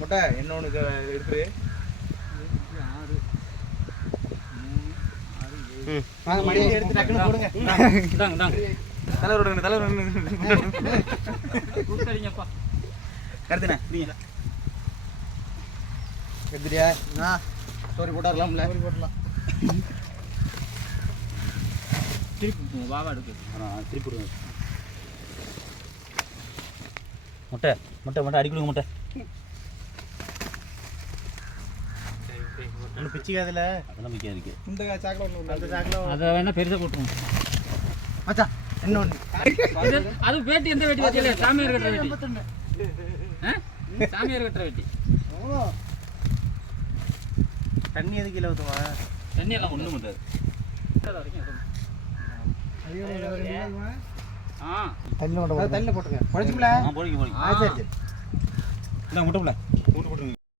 முட்டை என்ன ஒன்று இருக்கு. 6 3 6 7. வாங்க மணி எடுத்து டக்குன்னு போடுங்க. இந்தாங்க தலைவர் கூப்பிட்டீங்கப்பா. கருத்துண்ணே நீங்க எடுத்துட்டியா? ஸ்டோரி போட்டாரலாம்ல. ஸ்டோரி போட்டலாம். திருப்பி வாவா எடுக்கு. திருப்பி விடுங்க. முட்டை முட்டை முட்டை அடி கொடுங்க. முட்டை ஒன்று பிச்சிக்காதுல. அதெல்லாம் பிக்காது இருக்கு. இந்த சாக்கில் ஒன்று அந்த சாக்கில் அதை வேணா பெருசாக போட்டுருவோம். மச்சான் இன்னொன்று அது வேட்டி. எந்த வேட்டி வச்சல? சாமியார் கட்டுற வேட்டி. சாமியார் கட்டுற வேட்டி. தண்ணி எதுக்கு இல்லை ஊற்றுவா? தண்ணி எல்லாம் ஒன்றும் மாட்டாது. தண்ணியில் போட்டுருங்க. குழச்சிக்கல. போடுங்க. சரி சரி. முட்டை போட்டுருங்க.